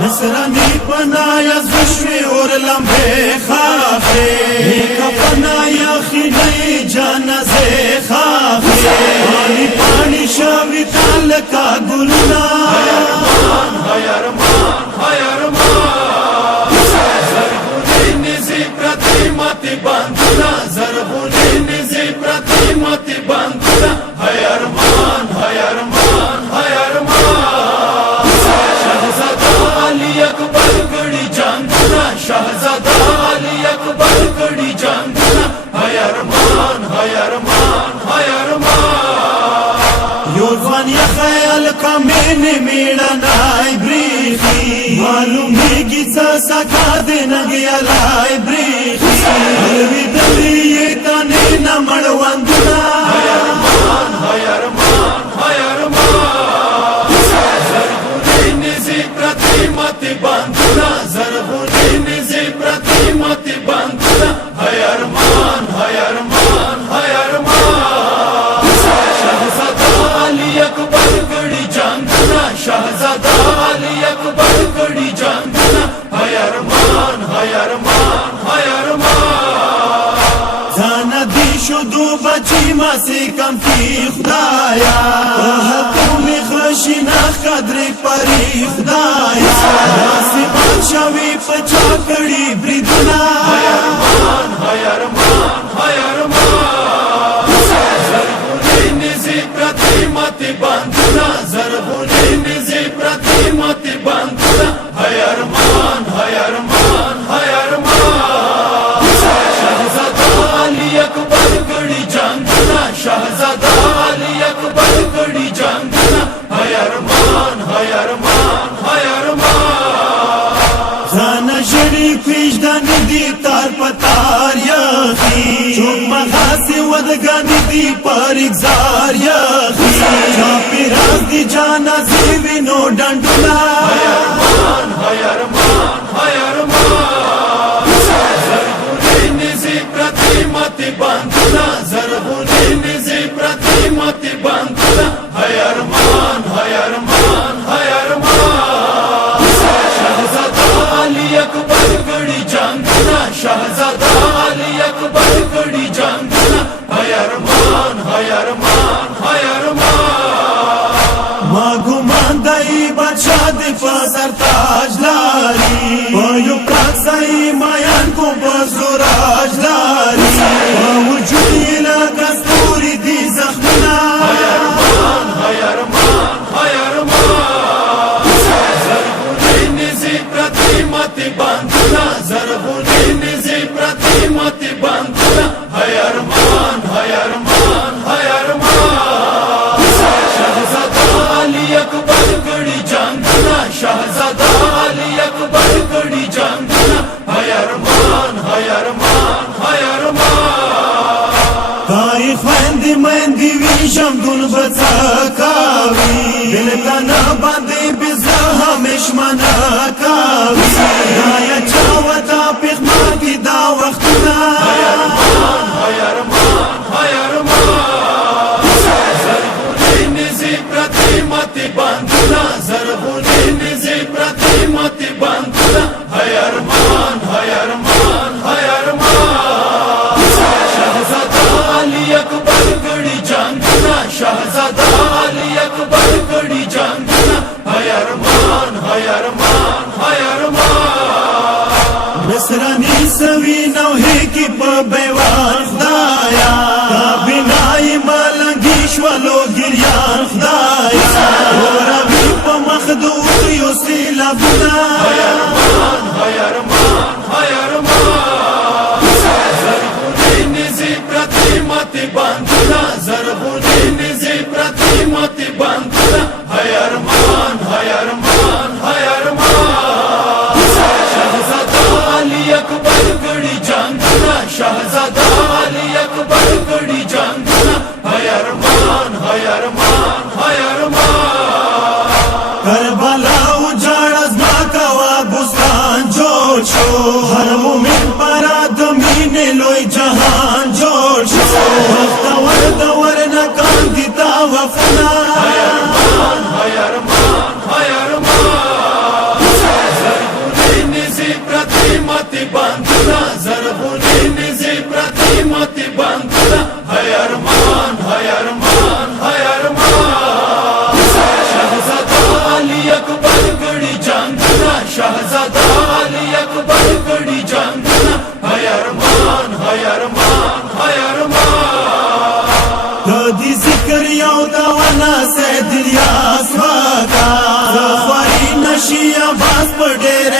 نصرانی پنایا زشوی اور لمبے خافے نیکا پنایا خینی جانزے خافے پانی پانی شاوی تالکا گلنا زربونی نزی پرتیمتی باندنا زربونی نزی پرتیمتی باندنا های ارمان های ارمان های ارمان شہزادہ علی اکبر گڑی جاندنا شہزادہ علی اکبر گڑی جاندنا های ارمان های ارمان های ارمان یوزوان یا خیال کا میں نے میڑا نائی بریخی معلومی کی ساسا کا دینا گیا لائی بریخی حلوی دلی یہ تانے نہ مڑواندنا های ارمان های ارمان های ارمان زربونی نزی پرتیمتی باندنا زربونی نزی پرتیمتی باندنا های ارمان های ارمان های ارمان شہزادہ علی اکبر گڑی جاندنا شہزادہ علی اکبر گڑی جاندنا های ارمان های ارمان های ارمان زانا دی شدو بچی ما سے کم کی خدایا حکومی خشینا قدر پری خدایا راسی بادشاوی پچا کڑی بریدنا های ارمان های ارمان های ارمان زربونی نزی پرتیمتی باندنا زربونی نزی پرتیمتی باندنا های ارمان های ارمان های ارمان شہزادہ علی اکبر گڑی جاندنا شہزادہ علی اکبر گڑی جاندنا های ارمان های ارمان های ارمان زانا جڑی پیشدانی دی تار پتار یخی چوک مغاسی ودگانی دی پر اگزار یخی چاپی راز دی جانا زیوی نو ڈنڈونا های ارمان های ارمان های ارمان زربونی نزی پرتیمتی باندنا زربونی نزی پرتیمتی باندنا های ارمان های ارمان های ارمان شہزادہ علی اکبر گڑی جاندنا شہزادہ علی اکبر گڑی جاندنا های ارمان های ارمان های ارمان ما گمان دائی بادشاہ دی فسر تاج لاری پایو پاک سائی مایان کو بزراج لاری وجودی لکستوری دی زخمنا های ارمان های ارمان های ارمان زربونی نزی پرتیمتی باندنا زربونی نزی پرتیمتی باندنا های ارمان های ارمان های ارمان شہزادہ علی اکبر گڑی جاندنا شہزادہ علی اکبر گڑی جاندنا های ارمان های ارمان های ارمان تاریخ خوندی مندی ویشم دون بزاکاوی دلتانا باندی بزا ہمیش مناکاوی دایا چاوتا پیخما کی دا وقتنا های ارمان های ارمان های ارمان زربونی نزی پرتیمتی باندنا زربونی نزی پرتیمتی باندنا های ارمان های ارمان های ارمان شہزادہ علی اکبر گڑی جاندنا شہزادہ علی اکبر گڑی جاندنا های ارمان های ارمان های ارمان نصرانی سوی نوحی کی پا بیوان خدایا تابنائی مالنگیش والو گریان خدایا ورابی پا مخدوری سیلا بنا های ارمان های ارمان های ارمان زربونی نزی پرتیمتی باندنا زربونی نزی پرتیمتی باندنا های ارمان های ارمان های ارمان شہزادہ علی اکبر گڑی جاندنا شہزادہ علی اکبر گڑی جاندنا های ارمان های ارمان های ارمان کربلا اجاڑ ازما کوا بستان جوڑ شو ہر مومن پر آدمین لوی جہان جوڑ شو وقت ور دور نکان دیتا وفنا های ارمان های ارمان ډېر